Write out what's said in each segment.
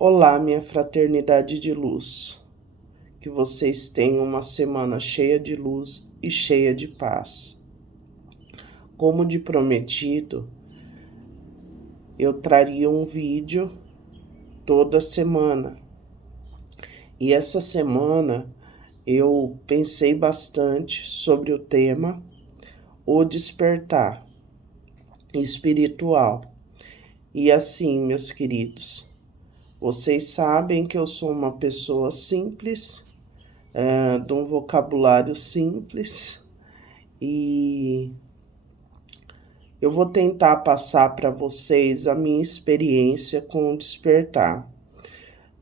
Olá, minha fraternidade de luz. Que vocês tenham uma semana cheia de luz e cheia de paz. Como de prometido, eu traria um vídeo toda semana. E essa semana eu pensei bastante sobre o tema O Despertar Espiritual. E assim, meus queridos, vocês sabem que eu sou uma pessoa simples, de um vocabulário simples, e eu vou tentar passar para vocês a minha experiência com o despertar.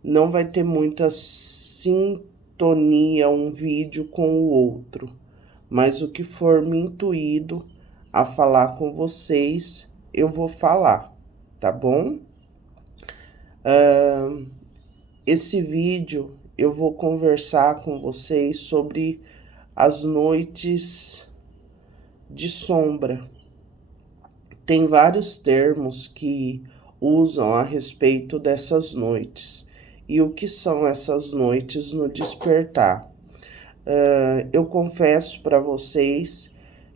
Não vai ter muita sintonia um vídeo com o outro, mas o que for me intuído a falar com vocês, eu vou falar, tá bom? Esse vídeo eu vou conversar com vocês sobre as noites de sombra. Tem vários termos que usam a respeito dessas noites. E o que são essas noites no despertar? Eu confesso para vocês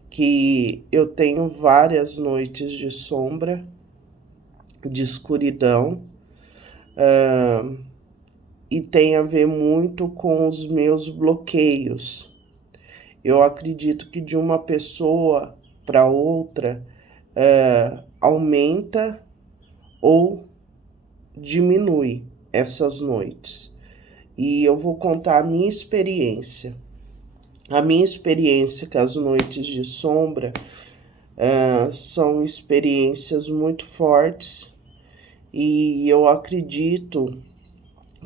que eu tenho várias noites de sombra, de escuridão, e tem a ver muito com os meus bloqueios. Eu acredito que de uma pessoa para outra aumenta ou diminui essas noites. E eu vou contar a minha experiência. A minha experiência com as noites de sombra são experiências muito fortes e eu acredito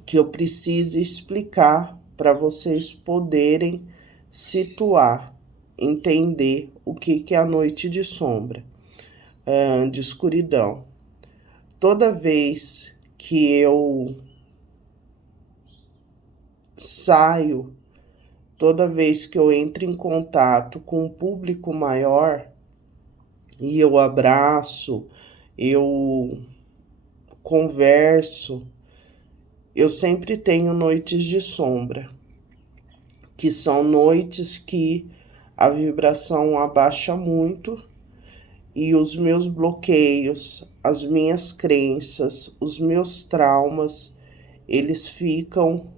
que eu preciso explicar para vocês poderem situar, entender o que é a noite de sombra, de escuridão. Toda vez que eu saio, toda vez que eu entro em contato com um público maior e eu abraço, eu converso, eu sempre tenho noites de sombra, que são noites que a vibração abaixa muito e os meus bloqueios, as minhas crenças, os meus traumas, eles ficam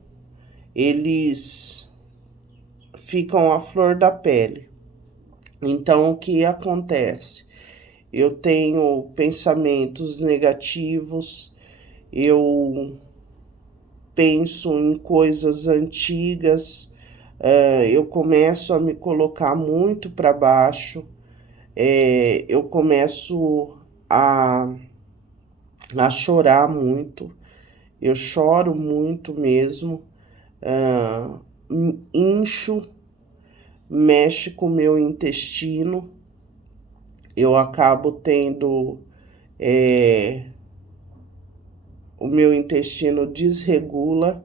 à flor da pele. Então, o que acontece? Eu tenho pensamentos negativos, eu penso em coisas antigas, eu começo a me colocar muito para baixo, eu começo a chorar muito, eu choro muito mesmo, incho, mexe com o meu intestino, eu acabo tendo o meu intestino desregula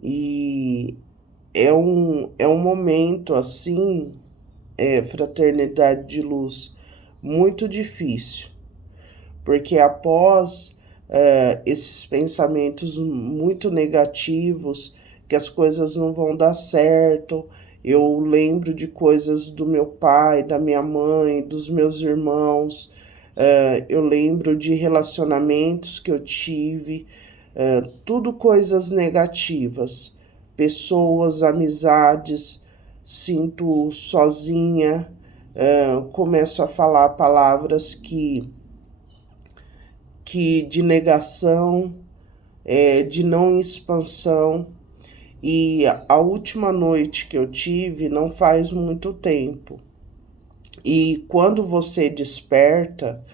e é um momento assim, fraternidade de luz, muito difícil, porque após esses pensamentos muito negativos, que as coisas não vão dar certo, eu lembro de coisas do meu pai, da minha mãe, dos meus irmãos, eu lembro de relacionamentos que eu tive, tudo coisas negativas, pessoas, amizades, sinto sozinha, começo a falar palavras que de negação, de não expansão. E a última noite que eu tive não faz muito tempo. E quando você desperta,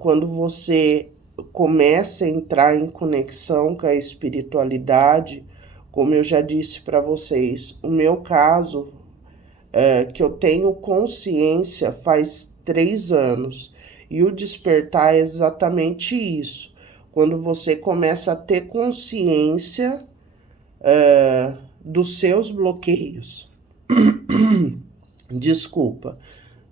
quando você começa a entrar em conexão com a espiritualidade, como eu já disse para vocês, o meu caso, que eu tenho consciência faz 3 anos. E o despertar é exatamente isso. Quando você começa a ter consciência dos seus bloqueios. Desculpa.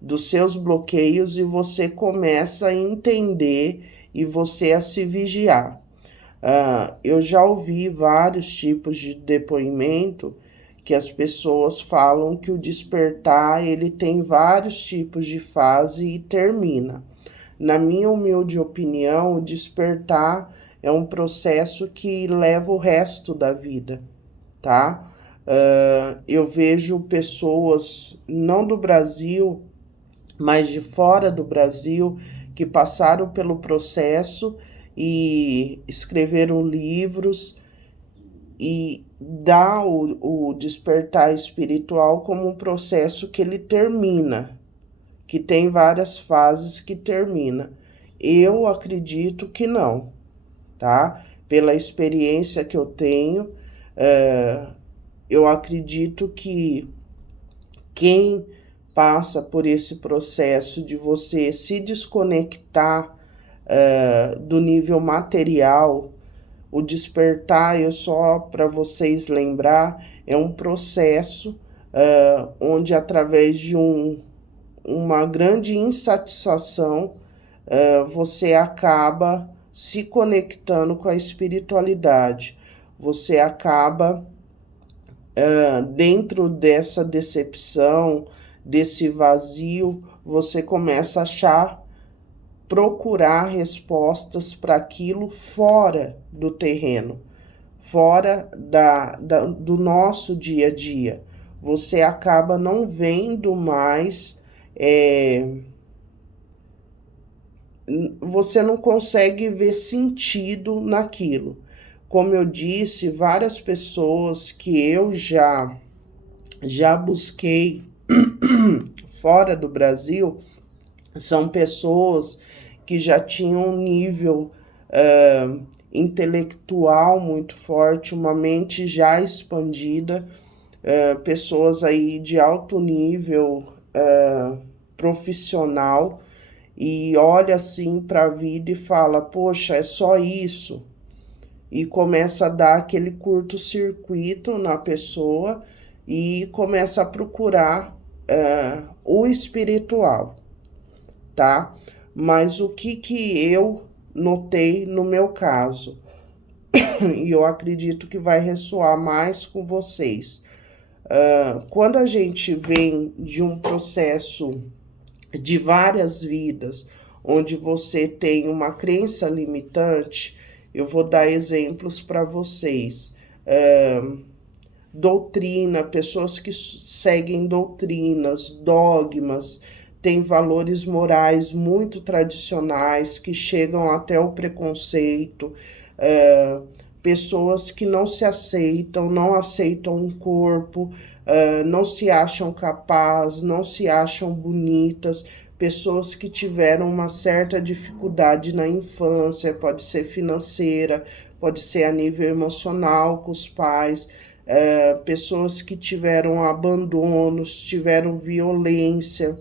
Dos seus bloqueios e você começa a entender e você a se vigiar. Eu já ouvi vários tipos de depoimento que as pessoas falam que o despertar ele tem vários tipos de fase e termina. Na minha humilde opinião, o despertar é um processo que leva o resto da vida, tá? Eu vejo pessoas, não do Brasil, mas de fora do Brasil, que passaram pelo processo e escreveram livros e dá o despertar espiritual como um processo que ele termina, que tem várias fases que termina. Eu acredito que não, tá? Pela experiência que eu tenho, eu acredito que quem passa por esse processo de você se desconectar do nível material, o despertar, eu só para vocês lembrar, é um processo onde através de uma grande insatisfação, você acaba se conectando com a espiritualidade. Você acaba dentro dessa decepção, desse vazio, você começa a achar, procurar respostas para aquilo fora do terreno, fora do nosso dia a dia. Você acaba não vendo mais, você não consegue ver sentido naquilo. Como eu disse, várias pessoas que eu já busquei fora do Brasil são pessoas que já tinham um nível intelectual muito forte, uma mente já expandida, pessoas aí de alto nível profissional, e olha assim para a vida e fala, poxa, é só isso. E começa a dar aquele curto-circuito na pessoa e começa a procurar o espiritual, tá? Mas o que eu notei no meu caso, e eu acredito que vai ressoar mais com vocês, quando a gente vem de um processo de várias vidas, onde você tem uma crença limitante, eu vou dar exemplos para vocês. Doutrina, pessoas que seguem doutrinas, dogmas, têm valores morais muito tradicionais que chegam até o preconceito, pessoas que não se aceitam, não aceitam um corpo, não se acham capazes, não se acham bonitas, pessoas que tiveram uma certa dificuldade na infância, pode ser financeira, pode ser a nível emocional com os pais, pessoas que tiveram abandonos, tiveram violência.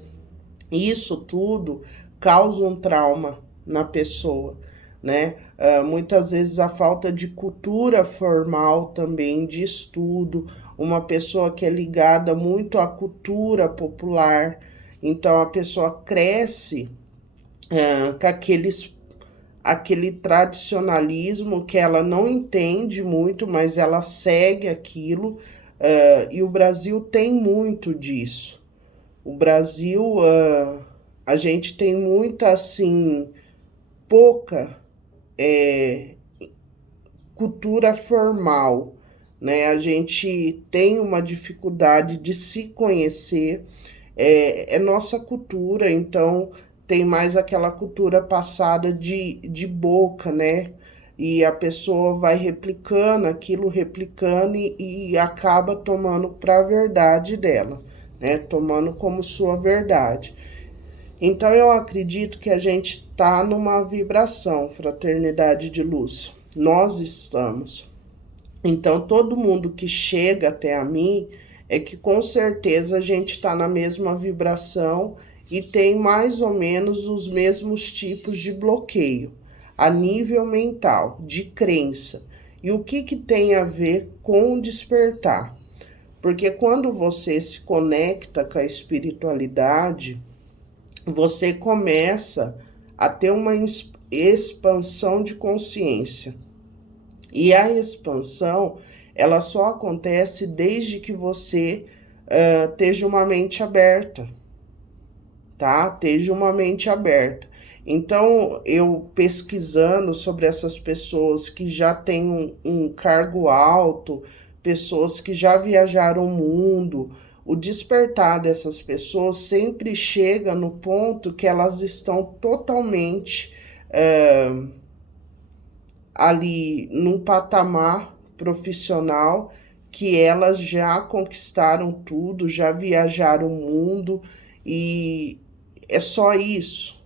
Isso tudo causa um trauma na pessoa, né? Muitas vezes a falta de cultura formal também, de estudo, uma pessoa que é ligada muito à cultura popular, então a pessoa cresce com aquele tradicionalismo que ela não entende muito, mas ela segue aquilo, e o Brasil tem muito disso. O Brasil, a gente tem muita, assim, pouca cultura formal, né? A gente tem uma dificuldade de se conhecer, é nossa cultura, então tem mais aquela cultura passada de boca, né? E a pessoa vai replicando aquilo, replicando e acaba tomando para a verdade dela, né? Tomando como sua verdade. Então eu acredito que a gente está numa vibração, fraternidade de luz. Nós estamos. Então todo mundo que chega até a mim é que com certeza a gente está na mesma vibração e tem mais ou menos os mesmos tipos de bloqueio a nível mental, de crença. E o que tem a ver com o despertar? Porque quando você se conecta com a espiritualidade, você começa a ter uma expansão de consciência. E a expansão, ela só acontece desde que você esteja uma mente aberta, tá? Esteja uma mente aberta. Então, eu pesquisando sobre essas pessoas que já têm um cargo alto, pessoas que já viajaram o mundo, o despertar dessas pessoas sempre chega no ponto que elas estão totalmente ali num patamar profissional que elas já conquistaram tudo, já viajaram o mundo e é só isso.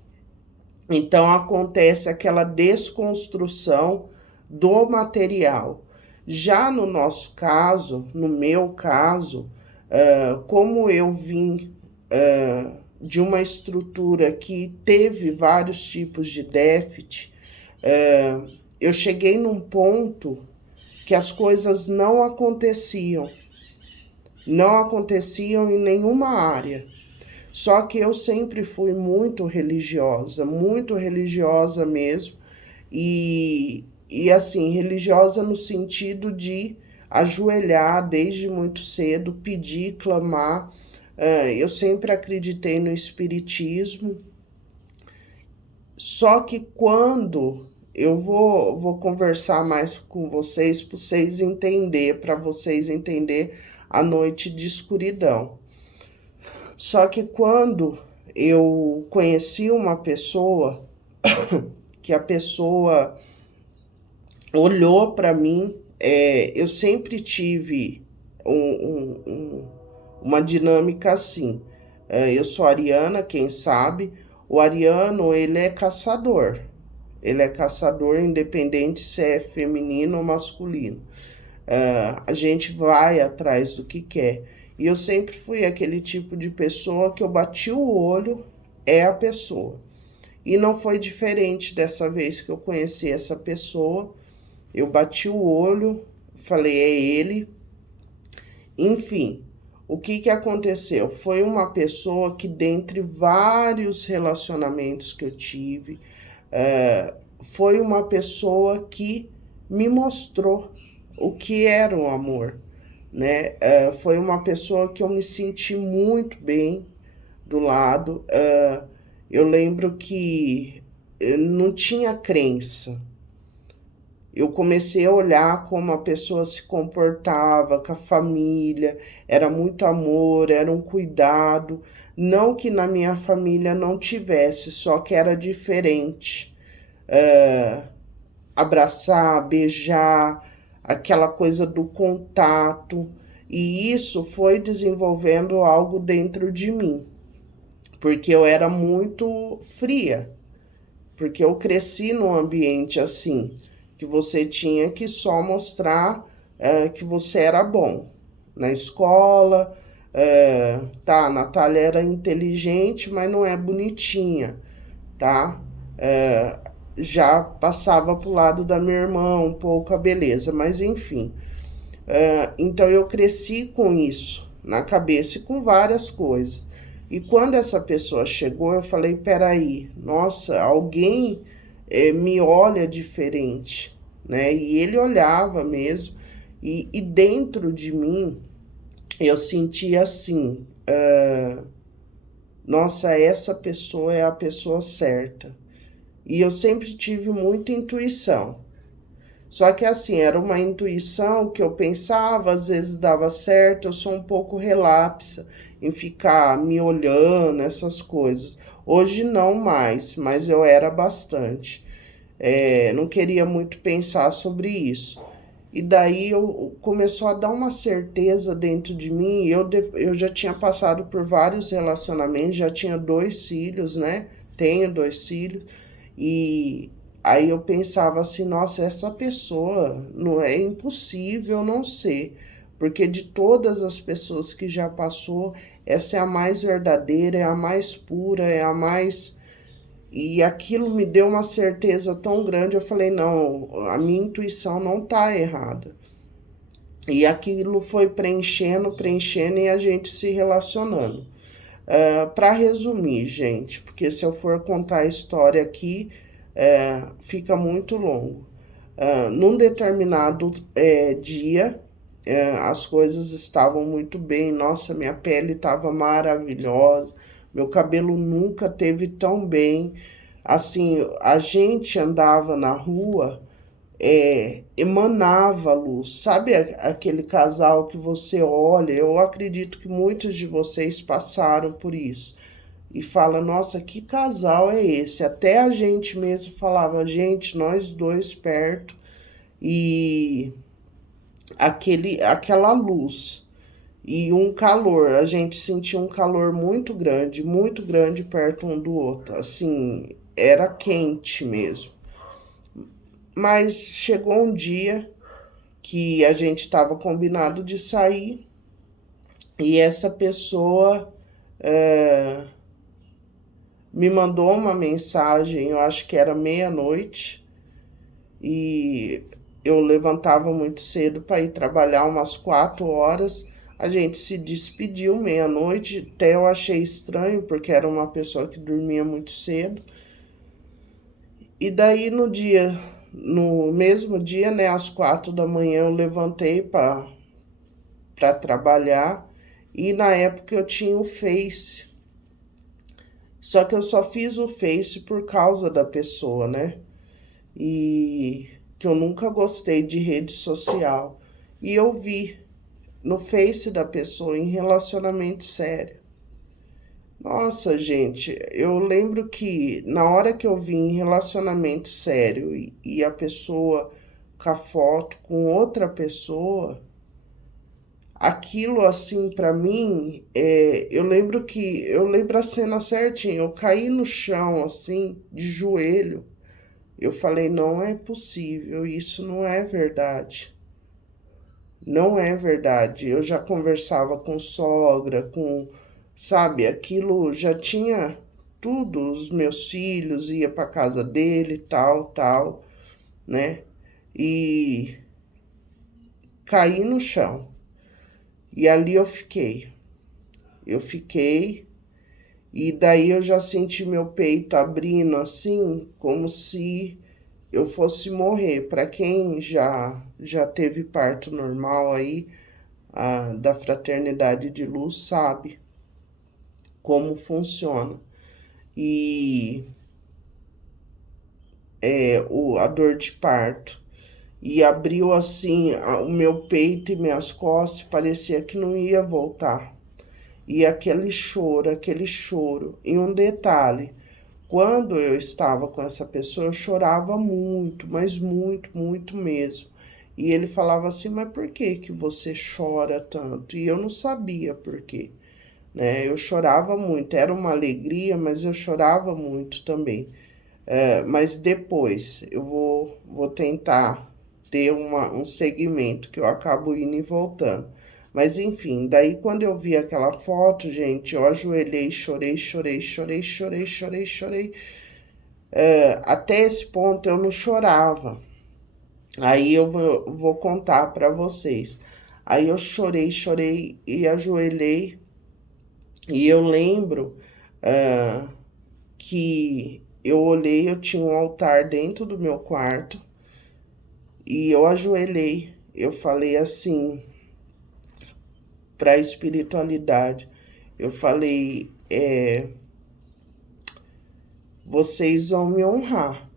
Então acontece aquela desconstrução do material. Já no nosso caso, no meu caso, como eu vim de uma estrutura que teve vários tipos de déficit, eu cheguei num ponto que as coisas não aconteciam em nenhuma área. Só que eu sempre fui muito religiosa mesmo, e assim, religiosa no sentido de ajoelhar desde muito cedo, pedir, clamar. Eu sempre acreditei no espiritismo, só que quando eu vou conversar mais com vocês, para vocês entender a noite de escuridão. Só que quando eu conheci uma pessoa, que a pessoa olhou para mim, eu sempre tive uma dinâmica assim. Eu sou ariana, quem sabe? O ariano, ele é caçador. Ele é caçador independente se é feminino ou masculino. A gente vai atrás do que quer. E eu sempre fui aquele tipo de pessoa que eu bati o olho, é a pessoa. E não foi diferente dessa vez que eu conheci essa pessoa. Eu bati o olho, falei, é ele. Enfim, o que aconteceu? Foi uma pessoa que, dentre vários relacionamentos que eu tive, foi uma pessoa que me mostrou o que era o amor, né? Foi uma pessoa que eu me senti muito bem do lado. Eu lembro que eu não tinha crença. Eu comecei a olhar como a pessoa se comportava com a família, era muito amor, era um cuidado. Não que na minha família não tivesse, só que era diferente. Abraçar, beijar, aquela coisa do contato. E isso foi desenvolvendo algo dentro de mim, porque eu era muito fria, porque eu cresci num ambiente assim, que você tinha que só mostrar que você era bom. Na escola, tá, a Natália era inteligente, mas não é bonitinha, tá? Já passava pro lado da minha irmã um pouco a beleza, mas enfim. Então eu cresci com isso na cabeça e com várias coisas. E quando essa pessoa chegou, eu falei, peraí, nossa, alguém me olha diferente, né? E ele olhava mesmo, e dentro de mim eu sentia assim, nossa, essa pessoa é a pessoa certa. E eu sempre tive muita intuição. Só que assim, era uma intuição que eu pensava, às vezes dava certo, eu sou um pouco relapsa em ficar me olhando, essas coisas. Hoje não mais, mas eu era bastante. Não queria muito pensar sobre isso. E daí eu começou a dar uma certeza dentro de mim. Eu já tinha passado por vários relacionamentos, já tinha 2 filhos, né? Tenho 2 filhos. E aí eu pensava assim, nossa, essa pessoa não é impossível não ser, porque de todas as pessoas que já passou, essa é a mais verdadeira, é a mais pura, é a mais. E aquilo me deu uma certeza tão grande, eu falei, não, a minha intuição não tá errada. E aquilo foi preenchendo, preenchendo e a gente se relacionando. Para resumir, gente, porque se eu for contar a história aqui, fica muito longo. Num determinado dia, as coisas estavam muito bem. Nossa, minha pele estava maravilhosa, meu cabelo nunca teve tão bem. Assim, a gente andava na rua, emanava luz. Sabe aquele casal que você olha? Eu acredito que muitos de vocês passaram por isso. E fala, nossa, que casal é esse? Até a gente mesmo falava, gente, nós dois perto e aquela luz e um calor, a gente sentia um calor muito grande perto um do outro, assim, era quente mesmo. Mas chegou um dia que a gente estava combinado de sair e essa pessoa me mandou uma mensagem, eu acho que era meia-noite, e eu levantava muito cedo para ir trabalhar, umas 4 horas. A gente se despediu meia-noite, até eu achei estranho, porque era uma pessoa que dormia muito cedo. E daí no mesmo dia, né, às 4 da manhã, eu levantei para trabalhar, e na época eu tinha o Face. Só que eu só fiz o Face por causa da pessoa, né? E que eu nunca gostei de rede social. E eu vi no Face da pessoa em relacionamento sério. Nossa, gente, eu lembro que na hora que eu vi em relacionamento sério e a pessoa com a foto com outra pessoa, aquilo assim pra mim, eu lembro a cena certinha, eu caí no chão assim, de joelho. Eu falei, não é possível, isso não é verdade. Não é verdade. Eu já conversava com sogra, sabe, aquilo já tinha tudo, os meus filhos ia para casa dele, tal, né? E caí no chão. E ali eu fiquei. Eu fiquei e daí eu já senti meu peito abrindo assim, como se eu fosse morrer. Para quem já teve parto normal aí, da Fraternidade de Luz, sabe como funciona. E a dor de parto. E abriu assim o meu peito e minhas costas, parecia que não ia voltar. E aquele choro, aquele choro. E um detalhe, quando eu estava com essa pessoa, eu chorava muito, mas muito mesmo. E ele falava assim, mas por que que você chora tanto? E eu não sabia por quê, né? Eu chorava muito, era uma alegria, mas eu chorava muito também. Mas depois eu vou tentar ter um segmento que eu acabo indo e voltando. Mas enfim, daí quando eu vi aquela foto, gente, eu ajoelhei, chorei. Até esse ponto eu não chorava. Aí eu vou contar para vocês. Aí eu chorei e ajoelhei. E eu lembro que eu olhei, eu tinha um altar dentro do meu quarto. E eu ajoelhei. Eu falei assim para a espiritualidade. Eu falei, vocês vão me honrar,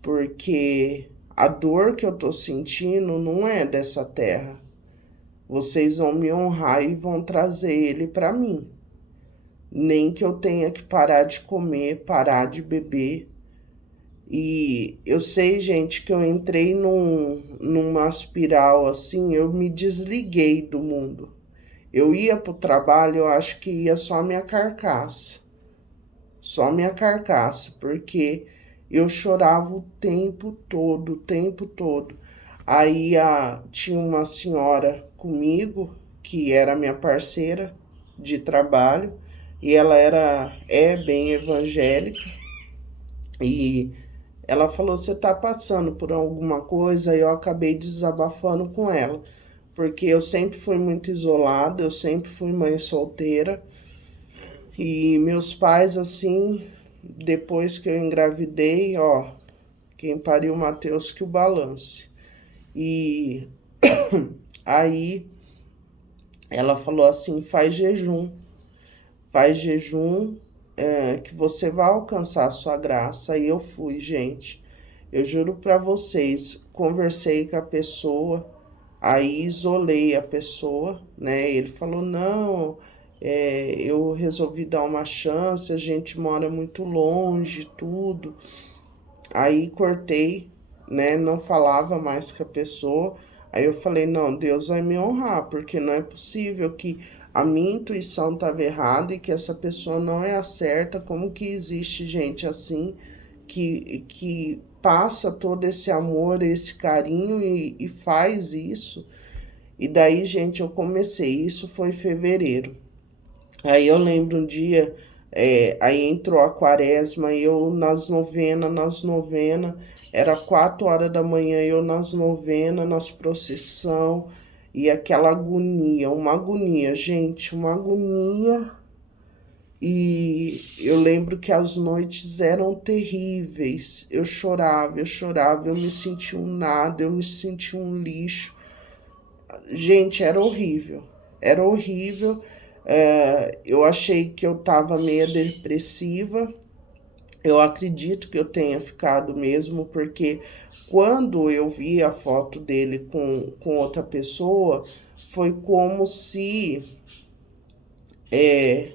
porque a dor que eu tô sentindo não é dessa terra. Vocês vão me honrar e vão trazer ele para mim. Nem que eu tenha que parar de comer, parar de beber. E eu sei, gente, que eu entrei numa espiral assim, eu me desliguei do mundo. Eu ia pro trabalho, eu acho que ia só minha carcaça, porque eu chorava o tempo todo. Aí tinha uma senhora comigo, que era minha parceira de trabalho, e ela é bem evangélica, e ela falou, você tá passando por alguma coisa? E eu acabei desabafando com ela, porque eu sempre fui muito isolada, eu sempre fui mãe solteira, e meus pais, assim, depois que eu engravidei, ó, Quem pariu Mateus que o balance. E aí ela falou assim: faz jejum, que você vai alcançar a sua graça. E eu fui, gente. Eu juro para vocês, conversei com a pessoa, aí isolei a pessoa, né? Ele falou: não, eu resolvi dar uma chance, a gente mora muito longe, tudo. Aí cortei, né? Não falava mais com a pessoa. Aí eu falei: não, Deus vai me honrar, porque não é possível que a minha intuição estava errada e que essa pessoa não é a certa. Como que existe gente assim que passa todo esse amor, esse carinho e faz isso? E daí, gente, eu comecei. Isso foi em fevereiro. Aí eu lembro um dia, aí entrou a quaresma, e eu nas novenas, era 4 horas da manhã, eu nas novenas, nas procissão, e aquela agonia, uma agonia, gente, uma agonia. E eu lembro que as noites eram terríveis. Eu chorava, eu me sentia um nada, eu me sentia um lixo. Gente, era horrível. Era horrível. Eu achei que eu estava meio depressiva. Eu acredito que eu tenha ficado mesmo, porque quando eu vi a foto dele com outra pessoa, foi como se é,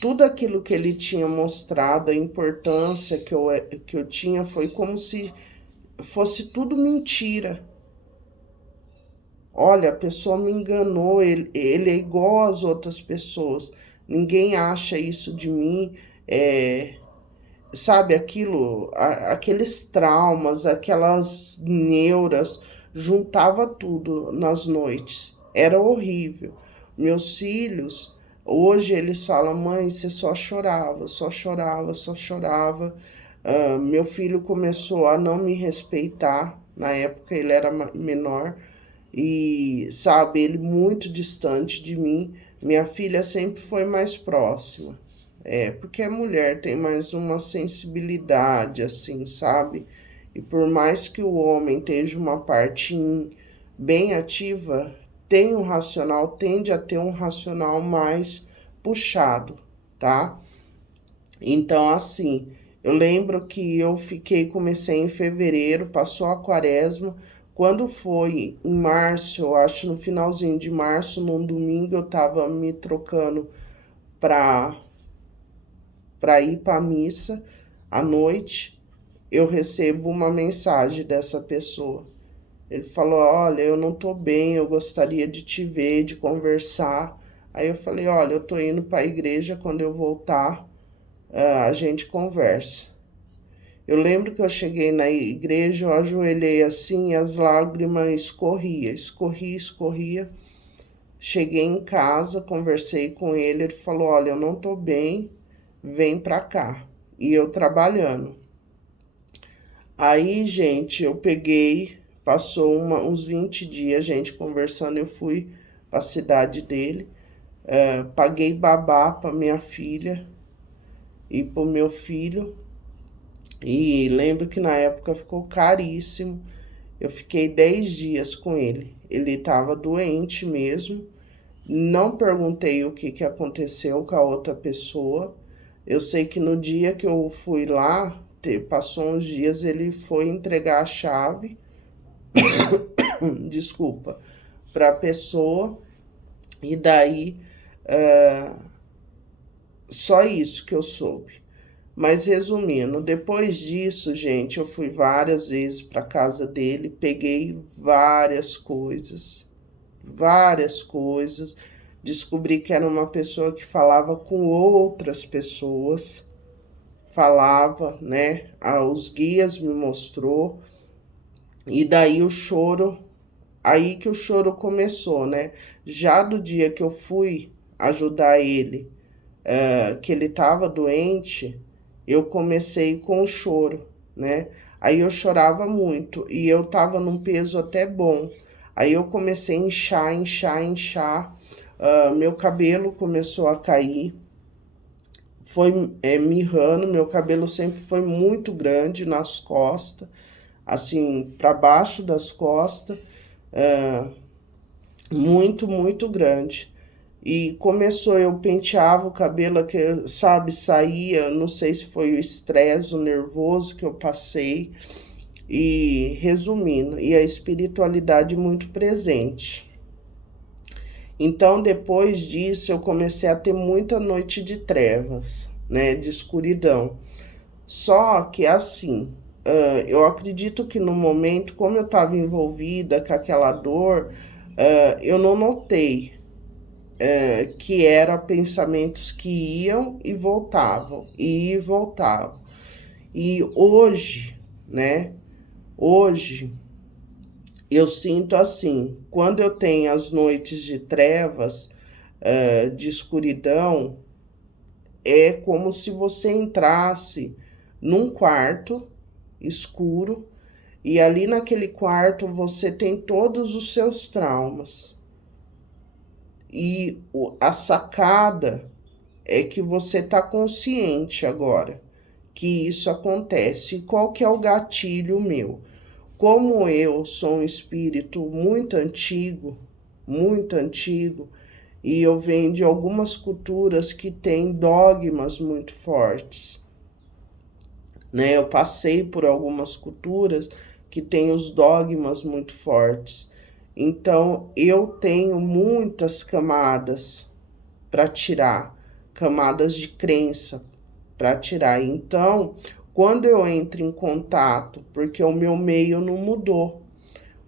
tudo aquilo que ele tinha mostrado, a importância que eu tinha, foi como se fosse tudo mentira. Olha, a pessoa me enganou, ele é igual às outras pessoas, ninguém acha isso de mim, sabe, aqueles traumas, aquelas neuras, juntava tudo nas noites, era horrível. Meus filhos, hoje eles falam: mãe, você só chorava, só chorava, só chorava. Meu filho começou a não me respeitar, na época ele era menor, e sabe, ele muito distante de mim. Minha filha sempre foi mais próxima, porque a mulher tem mais uma sensibilidade, assim, sabe? E por mais que o homem esteja uma parte bem ativa, tem um racional, tende a ter um racional mais puxado, tá? Então, assim, eu lembro que comecei em fevereiro, passou a quaresma. Quando foi em março, eu acho no finalzinho de março, num domingo, eu tava me trocando para ir para a missa à noite. Eu recebo uma mensagem dessa pessoa. Ele falou: olha, eu não tô bem, eu gostaria de te ver, de conversar. Aí eu falei: olha, eu tô indo para a igreja, quando eu voltar, a gente conversa. Eu lembro que eu cheguei na igreja, eu ajoelhei assim, e as lágrimas escorria. Cheguei em casa, conversei com ele, ele falou: olha, eu não tô bem, vem pra cá. E eu trabalhando. Aí, gente, eu peguei, passou uns 20 dias, a gente conversando, eu fui pra cidade dele, paguei babá pra minha filha e pro meu filho. E lembro que na época ficou caríssimo. Eu fiquei 10 dias com ele. Ele estava doente mesmo. Não perguntei o que aconteceu com a outra pessoa. Eu sei que no dia que eu fui lá, passou uns dias, ele foi entregar a chave, desculpa, para a pessoa. E daí, só isso que eu soube. Mas resumindo, depois disso, gente, eu fui várias vezes para casa dele, peguei várias coisas, descobri que era uma pessoa que falava com outras pessoas, falava, né? Os guias me mostrou, e daí o choro, aí que o choro começou, né? Já do dia que eu fui ajudar ele, que ele estava doente, eu comecei com o choro, né? Aí eu chorava muito e eu tava num peso até bom. Aí eu comecei a inchar. Meu cabelo começou a cair. foi mirrando, meu cabelo sempre foi muito grande nas costas, assim, para baixo das costas, muito, muito grande. E começou, eu penteava o cabelo, que, sabe, saía, não sei se foi o estresse, o nervoso que eu passei. E resumindo, e a espiritualidade muito presente. Então, depois disso, eu comecei a ter muita noite de trevas, né, de escuridão. Só que assim, eu acredito que no momento, como eu estava envolvida com aquela dor, eu não notei que eram pensamentos que iam e voltavam, e voltavam. E hoje, né, hoje eu sinto assim, quando eu tenho as noites de trevas, de escuridão, é como se você entrasse num quarto escuro e ali naquele quarto você tem todos os seus traumas. E a sacada é que você está consciente agora que isso acontece. E qual que é o gatilho meu? Como eu sou um espírito muito antigo, e eu venho de algumas culturas que têm dogmas muito fortes, né? Eu passei por algumas culturas que têm os dogmas muito fortes. Então, eu tenho muitas camadas para tirar, camadas de crença para tirar. Então, quando eu entro em contato, porque o meu meio não mudou,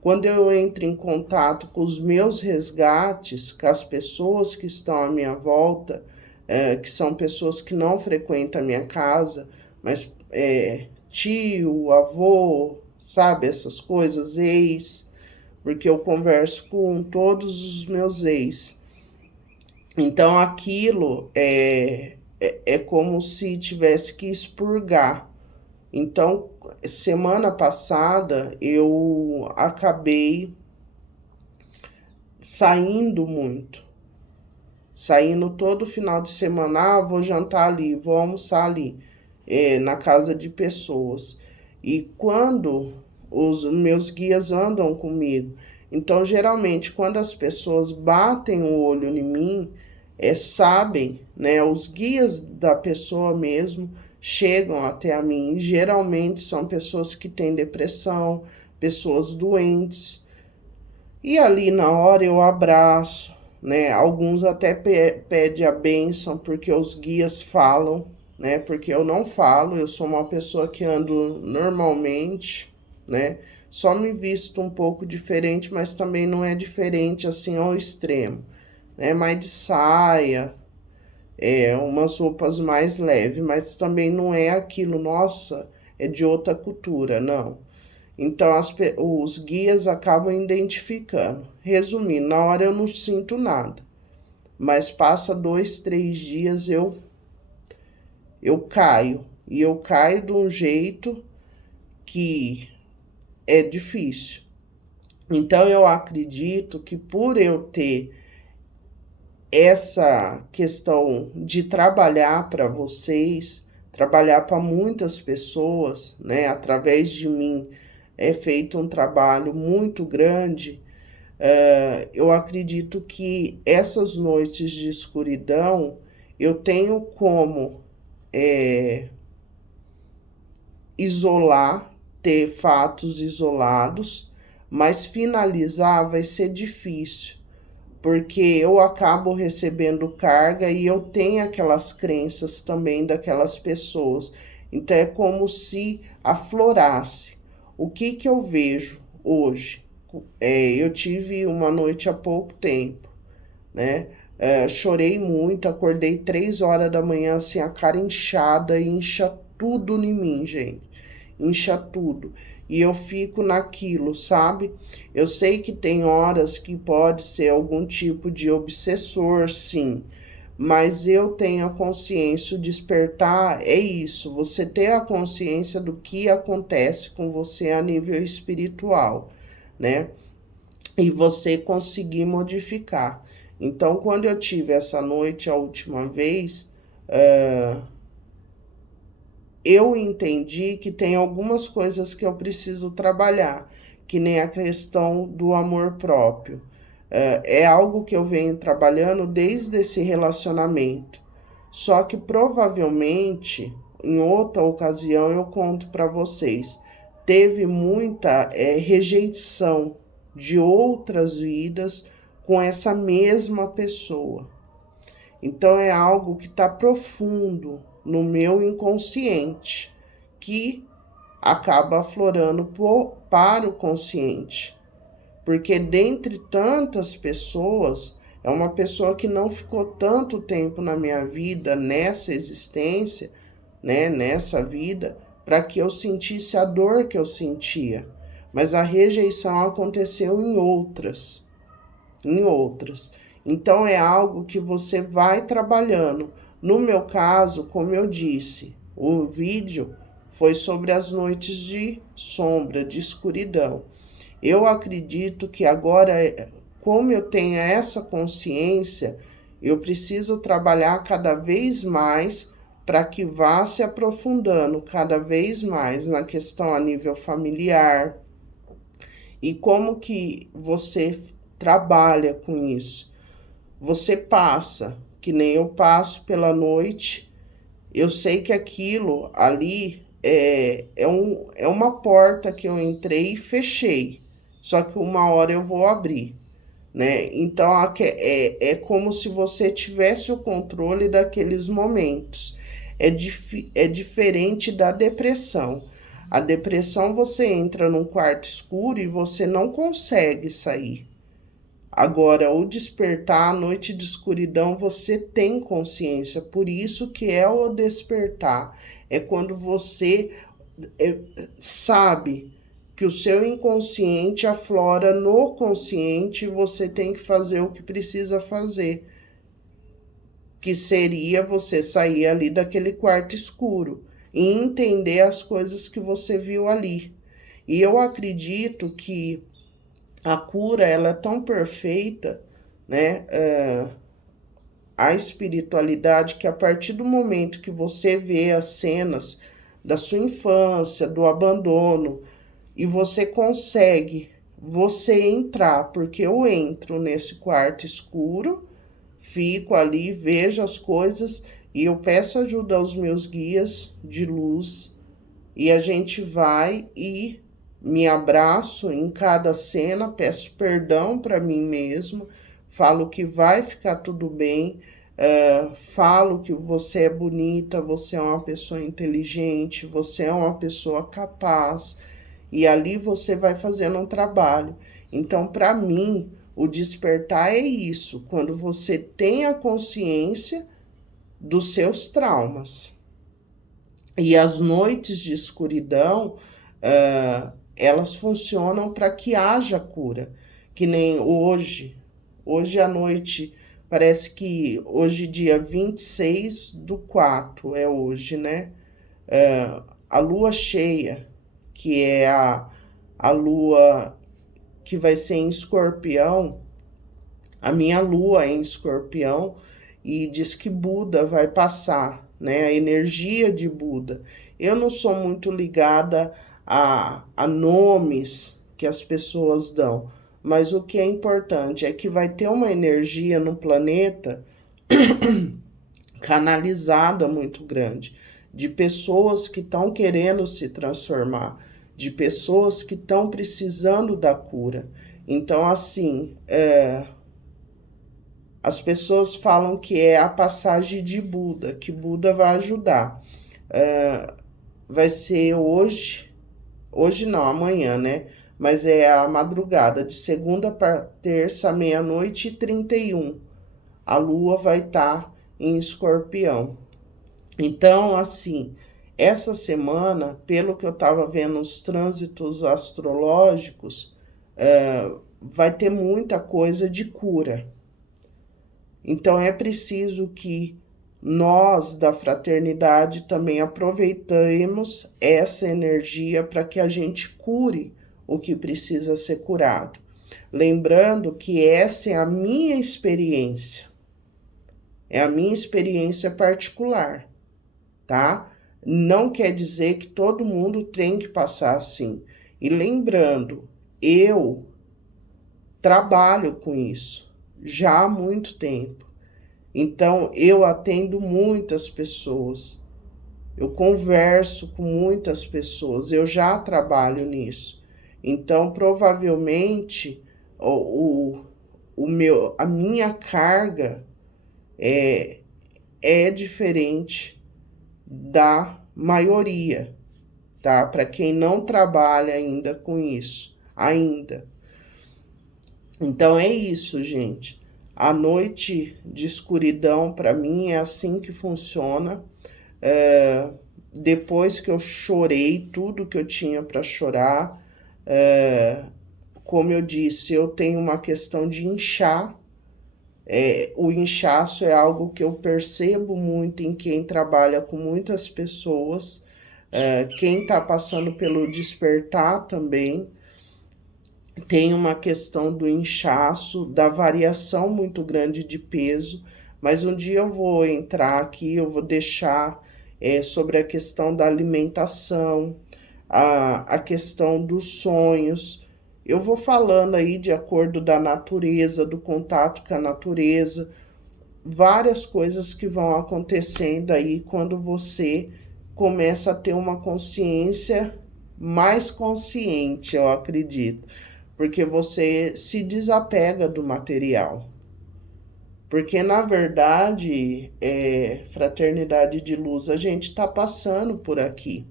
quando eu entro em contato com os meus resgates, com as pessoas que estão à minha volta, que são pessoas que não frequentam a minha casa, mas tio, avô, sabe, essas coisas, ex, porque eu converso com todos os meus ex. Então aquilo é como se tivesse que expurgar. Então, semana passada eu acabei saindo muito. Saindo todo final de semana, vou jantar ali, vou almoçar ali, na casa de pessoas. E quando os meus guias andam comigo, então geralmente quando as pessoas batem o olho em mim, sabem, né? Os guias da pessoa mesmo chegam até a mim. Geralmente são pessoas que têm depressão, pessoas doentes. E ali na hora eu abraço, né? Alguns até pedem a bênção porque os guias falam, né? Porque eu não falo, eu sou uma pessoa que ando normalmente, né? Só me visto um pouco diferente, mas também não é diferente assim ao extremo, né? Mais de saia, umas roupas mais leves, mas também não é aquilo, nossa, é de outra cultura, não. Então, os guias acabam identificando. Resumindo, na hora eu não sinto nada, mas passa 2, 3 dias eu caio. E eu caio de um jeito que é difícil. Então, eu acredito que por eu ter essa questão de trabalhar para vocês, trabalhar para muitas pessoas, né? Através de mim é feito um trabalho muito grande. Eu acredito que essas noites de escuridão eu tenho como isolar, ter fatos isolados, mas finalizar vai ser difícil porque eu acabo recebendo carga e eu tenho aquelas crenças também daquelas pessoas. Então é como se aflorasse. O que que eu vejo hoje? Eu tive uma noite há pouco tempo, né? Chorei muito, acordei 3 horas da manhã, assim, a cara inchada, e incha tudo em mim, gente. Incha tudo. E eu fico naquilo, sabe? Eu sei que tem horas que pode ser algum tipo de obsessor, sim. Mas eu tenho a consciência, o despertar é isso, você ter a consciência do que acontece com você a nível espiritual, né? E você conseguir modificar. Então, quando eu tive essa noite a última vez, eu entendi que tem algumas coisas que eu preciso trabalhar, que nem a questão do amor próprio. É algo que eu venho trabalhando desde esse relacionamento. Só que provavelmente, em outra ocasião, eu conto para vocês, teve muita rejeição de outras vidas com essa mesma pessoa. Então é algo que está profundo no meu inconsciente, que acaba aflorando para o consciente. Porque dentre tantas pessoas, é uma pessoa que não ficou tanto tempo na minha vida, nessa existência, né, nessa vida, para que eu sentisse a dor que eu sentia. Mas a rejeição aconteceu em outras, em outras. Então é algo que você vai trabalhando. No meu caso, como eu disse, o vídeo foi sobre as noites de sombra, de escuridão. Eu acredito que agora, como eu tenho essa consciência, eu preciso trabalhar cada vez mais para que vá se aprofundando cada vez mais na questão a nível familiar. E como que você trabalha com isso? Você passa, que nem eu passo pela noite, eu sei que aquilo ali é uma porta que eu entrei e fechei, só que uma hora eu vou abrir, né? Então é como se você tivesse o controle daqueles momentos. É diferente da depressão. A depressão você entra num quarto escuro e você não consegue sair. Agora, o despertar, a noite de escuridão, você tem consciência. Por isso que é o despertar. É quando você é, sabe que o seu inconsciente aflora no consciente e você tem que fazer o que precisa fazer. Que seria você sair ali daquele quarto escuro e entender as coisas que você viu ali. E eu acredito que a cura ela é tão perfeita, né? A espiritualidade que a partir do momento que você vê as cenas da sua infância, do abandono, e você consegue você entrar, porque eu entro nesse quarto escuro, fico ali, vejo as coisas e eu peço ajuda aos meus guias de luz e a gente vai e me abraço em cada cena, peço perdão para mim mesmo, falo que vai ficar tudo bem, falo que você é bonita, você é uma pessoa inteligente, você é uma pessoa capaz, e ali você vai fazendo um trabalho. Então, para mim, o despertar é isso, quando você tem a consciência dos seus traumas. E as noites de escuridão, elas funcionam para que haja cura. Que nem hoje. Hoje à noite, parece que hoje, dia 26/4, é hoje, né? A lua cheia, que é a lua que vai ser em Escorpião, a minha lua é em Escorpião, e diz que Buda vai passar, né? A energia de Buda. Eu não sou muito ligada a nomes que as pessoas dão, mas o que é importante é que vai ter uma energia no planeta canalizada muito grande, de pessoas que estão querendo se transformar, de pessoas que estão precisando da cura. Então, assim, as pessoas falam que é a passagem de Buda, que Buda vai ajudar. Vai ser hoje não, amanhã, né? Mas é a madrugada, de segunda para terça, meia-noite e 31. A lua vai estar em Escorpião. Então, assim, essa semana, pelo que eu estava vendo os trânsitos astrológicos, vai ter muita coisa de cura. Então, é preciso que nós da fraternidade também aproveitemos essa energia para que a gente cure o que precisa ser curado. Lembrando que essa é a minha experiência particular, tá? Não quer dizer que todo mundo tem que passar assim. E lembrando, eu trabalho com isso já há muito tempo. Então, eu atendo muitas pessoas, eu converso com muitas pessoas, eu já trabalho nisso. Então, provavelmente, a minha carga é diferente da maioria, tá? Para quem não trabalha ainda com isso, ainda. Então é isso, gente. A noite de escuridão, para mim, é assim que funciona. Depois que eu chorei tudo que eu tinha para chorar, como eu disse, eu tenho uma questão de inchar. O inchaço é algo que eu percebo muito em quem trabalha com muitas pessoas. Quem está passando pelo despertar também tem uma questão do inchaço, da variação muito grande de peso, mas um dia eu vou entrar aqui, eu vou deixar sobre a questão da alimentação, a questão dos sonhos. Eu vou falando aí de acordo da natureza, do contato com a natureza, várias coisas que vão acontecendo aí quando você começa a ter uma consciência mais consciente, eu acredito, porque você se desapega do material. Porque, na verdade, fraternidade de luz, a gente está passando por aqui.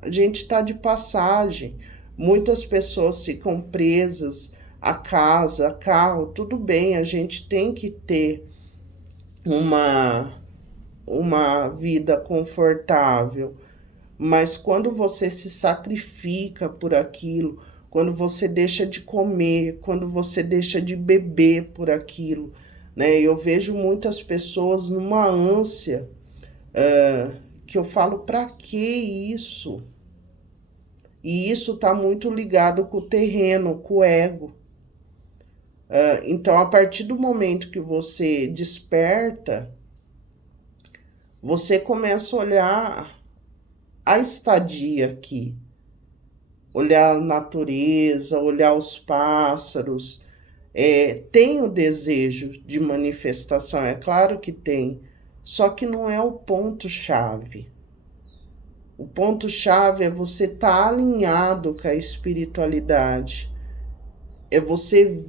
A gente está de passagem. Muitas pessoas ficam presas a casa, a carro. Tudo bem, a gente tem que ter uma vida confortável. Mas quando você se sacrifica por aquilo, quando você deixa de comer, quando você deixa de beber por aquilo, né? Eu vejo muitas pessoas numa ânsia, que eu falo, para que isso? E isso está muito ligado com o terreno, com o ego. Então, a partir do momento que você desperta, você começa a olhar a estadia aqui, olhar a natureza, olhar os pássaros. Tem o desejo de manifestação, é claro que tem, só que não é o ponto-chave. O ponto-chave é você estar alinhado com a espiritualidade, é você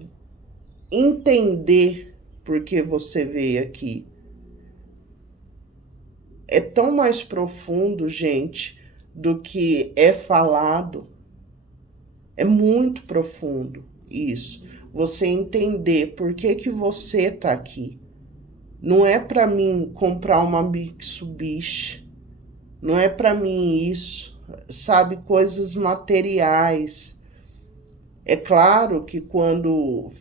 entender por que você veio aqui. É tão mais profundo, gente, do que é falado. É muito profundo isso. Você entender por que você tá aqui. Não é para mim comprar uma Mitsubishi. Não é para mim isso, sabe, coisas materiais. É claro que quando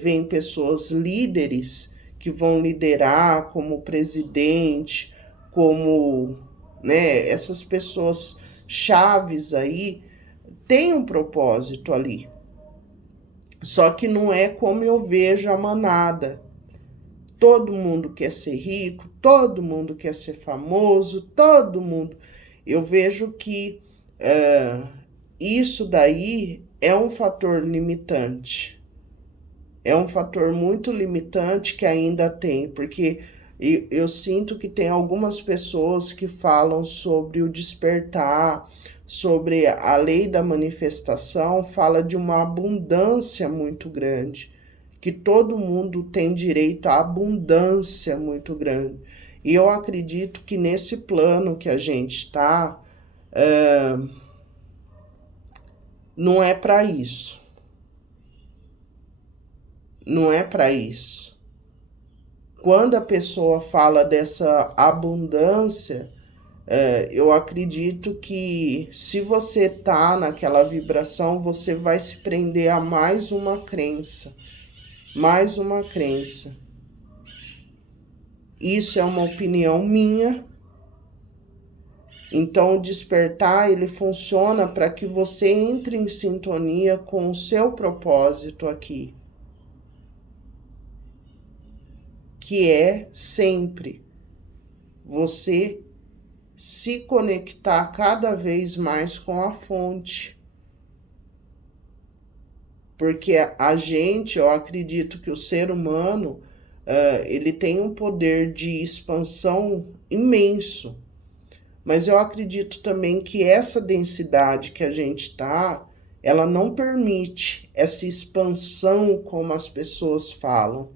vem pessoas líderes que vão liderar como presidente, como, né, essas pessoas chaves aí, tem um propósito ali. Só que não é como eu vejo a manada. Todo mundo quer ser rico, todo mundo quer ser famoso, todo mundo. Eu vejo que isso daí é um fator limitante. É um fator muito limitante que ainda tem, porque eu sinto que tem algumas pessoas que falam sobre o despertar, sobre a lei da manifestação, fala de uma abundância muito grande, que todo mundo tem direito à abundância muito grande. E eu acredito que nesse plano que a gente está, não é para isso. Não é para isso. Quando a pessoa fala dessa abundância, eu acredito que se você tá naquela vibração, você vai se prender a mais uma crença. Mais uma crença. Isso é uma opinião minha. Então, o despertar, ele funciona para que você entre em sintonia com o seu propósito aqui. Que é sempre você se conectar cada vez mais com a fonte. Porque a gente, eu acredito que o ser humano, ele tem um poder de expansão imenso. Mas eu acredito também que essa densidade que a gente está, ela não permite essa expansão como as pessoas falam.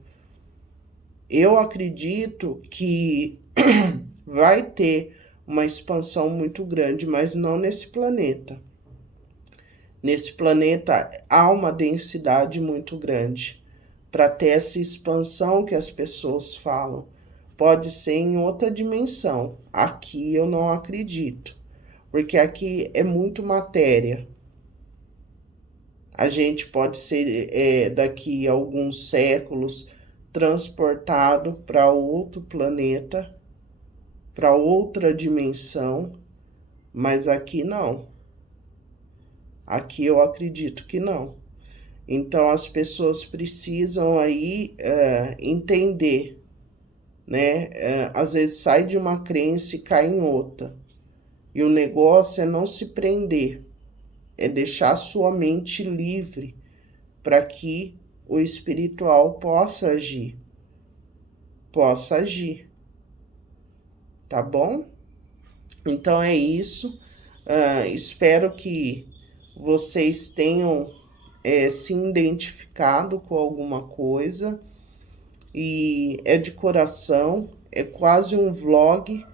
Eu acredito que vai ter uma expansão muito grande, mas não nesse planeta. Nesse planeta há uma densidade muito grande para ter essa expansão que as pessoas falam. Pode ser em outra dimensão. Aqui eu não acredito, porque aqui é muito matéria. A gente pode ser, daqui a alguns séculos, transportado para outro planeta, para outra dimensão, mas aqui não. Aqui eu acredito que não. Então as pessoas precisam aí entender, né? Às vezes sai de uma crença e cai em outra. E o negócio é não se prender, é deixar a sua mente livre para que o espiritual possa agir. Tá bom? Então é isso. Espero que vocês tenham se identificado com alguma coisa. E é de coração, é quase um vlog,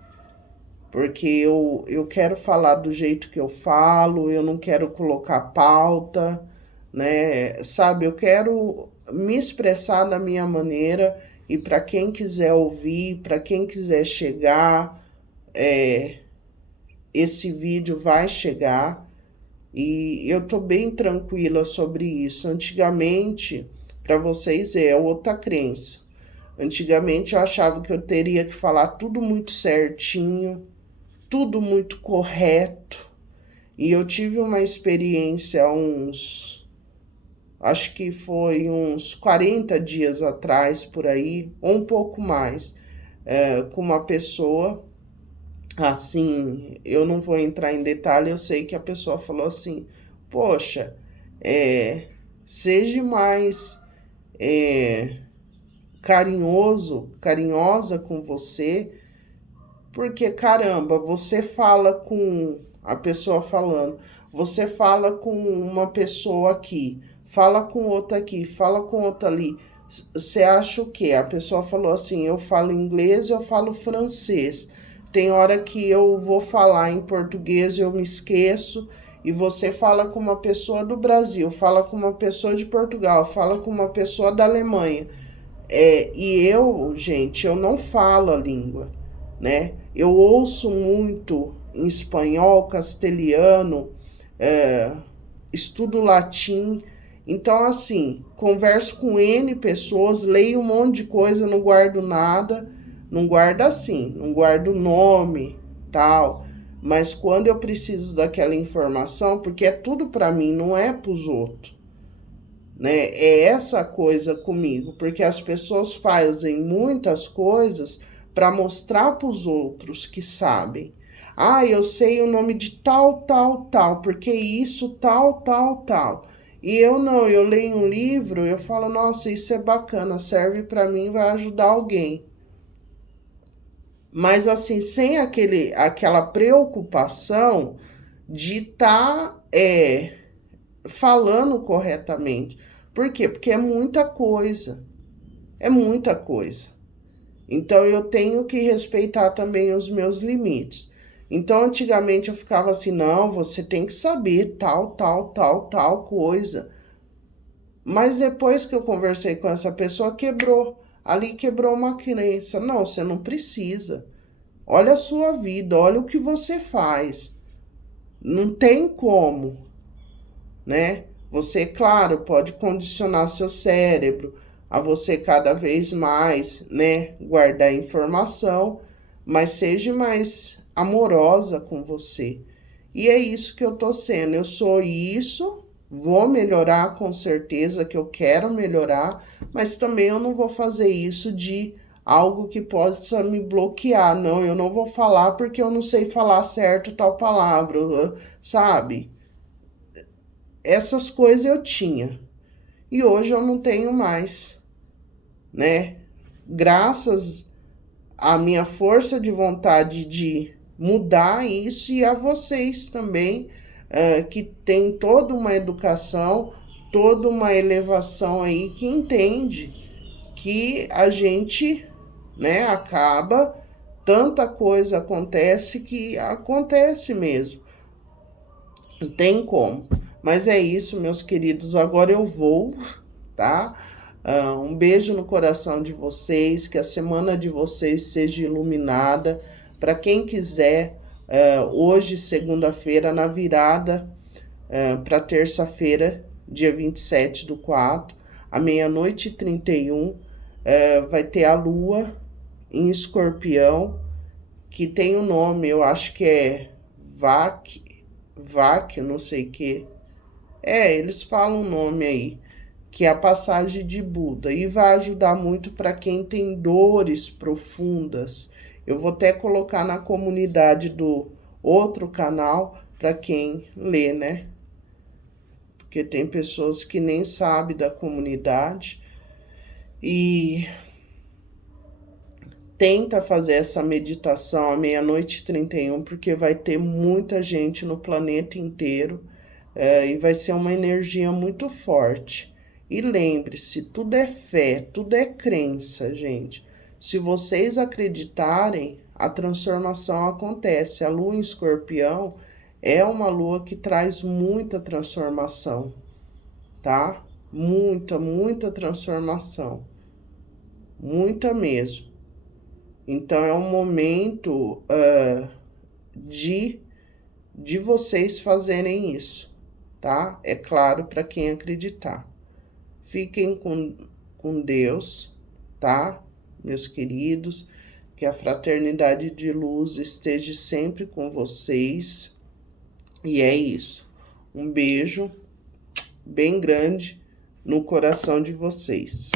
porque eu quero falar do jeito que eu falo, eu não quero colocar pauta, né? Sabe, eu quero me expressar da minha maneira e para quem quiser ouvir, para quem quiser chegar, esse vídeo vai chegar e eu tô bem tranquila sobre isso. Antigamente, para vocês é outra crença. Antigamente eu achava que eu teria que falar tudo muito certinho, tudo muito correto. E eu tive uma experiência acho que foi uns 40 dias atrás, por aí, ou um pouco mais, com uma pessoa, assim, eu não vou entrar em detalhe, eu sei que a pessoa falou assim, poxa, seja mais carinhosa com você, porque caramba, você fala com a pessoa falando, você fala com uma pessoa aqui, fala com outra aqui, fala com outra ali. Você acha o quê? A pessoa falou assim, eu falo inglês, eu falo francês. Tem hora que eu vou falar em português, eu me esqueço, e você fala com uma pessoa do Brasil, fala com uma pessoa de Portugal, fala com uma pessoa da Alemanha. E eu, gente, eu não falo a língua, né? Eu ouço muito em espanhol, castelhano, estudo latim. Então, assim, converso com N pessoas, leio um monte de coisa, não guardo nada. Não guardo assim, não guardo nome, tal. Mas quando eu preciso daquela informação, porque é tudo para mim, não é para os outros. Né? É essa coisa comigo, porque as pessoas fazem muitas coisas para mostrar para os outros que sabem. Ah, eu sei o nome de tal, tal, tal, porque isso, tal, tal, tal. E eu não, eu leio um livro, eu falo, nossa, isso é bacana, serve para mim, vai ajudar alguém. Mas assim, sem aquela preocupação de estar falando corretamente. Por quê? Porque é muita coisa. É muita coisa. Então eu tenho que respeitar também os meus limites. Então antigamente eu ficava assim, não, você tem que saber tal, tal, tal, tal coisa. Mas depois que eu conversei com essa pessoa, ali quebrou uma crença. Não, você não precisa. Olha a sua vida, olha o que você faz. Não tem como, né? Você, claro, pode condicionar seu cérebro a você cada vez mais, né, guardar informação, mas seja mais amorosa com você. E é isso que eu tô sendo. Eu sou isso, vou melhorar com certeza que eu quero melhorar, mas também eu não vou fazer isso de algo que possa me bloquear. Não, eu não vou falar porque eu não sei falar certo tal palavra, sabe? Essas coisas eu tinha e hoje eu não tenho mais, né? Graças à minha força de vontade de mudar isso e a vocês também, que tem toda uma educação, toda uma elevação aí que entende que a gente, né, acaba, tanta coisa acontece que acontece mesmo. Não tem como. Mas é isso, meus queridos. Agora eu vou, tá? Um beijo no coração de vocês, que a semana de vocês seja iluminada. Para quem quiser, hoje, segunda-feira, na virada, para terça-feira, dia 27/4, à meia-noite e 31, vai ter a lua em Escorpião, que tem um nome, eu acho que é Vac, não sei o que. Eles falam um nome aí, que é a passagem de Buda, e vai ajudar muito para quem tem dores profundas. Eu vou até colocar na comunidade do outro canal para quem lê, né? Porque tem pessoas que nem sabem da comunidade e tenta fazer essa meditação à meia-noite e 31, porque vai ter muita gente no planeta inteiro, e vai ser uma energia muito forte. E lembre-se, tudo é fé, tudo é crença, gente. Se vocês acreditarem, a transformação acontece. A lua em Escorpião é uma lua que traz muita transformação, tá? Muita, muita transformação. Muita mesmo. Então é um momento de vocês fazerem isso, tá? É claro, para quem acreditar. Fiquem com Deus, tá? Meus queridos, que a fraternidade de luz esteja sempre com vocês. E é isso. Um beijo bem grande no coração de vocês.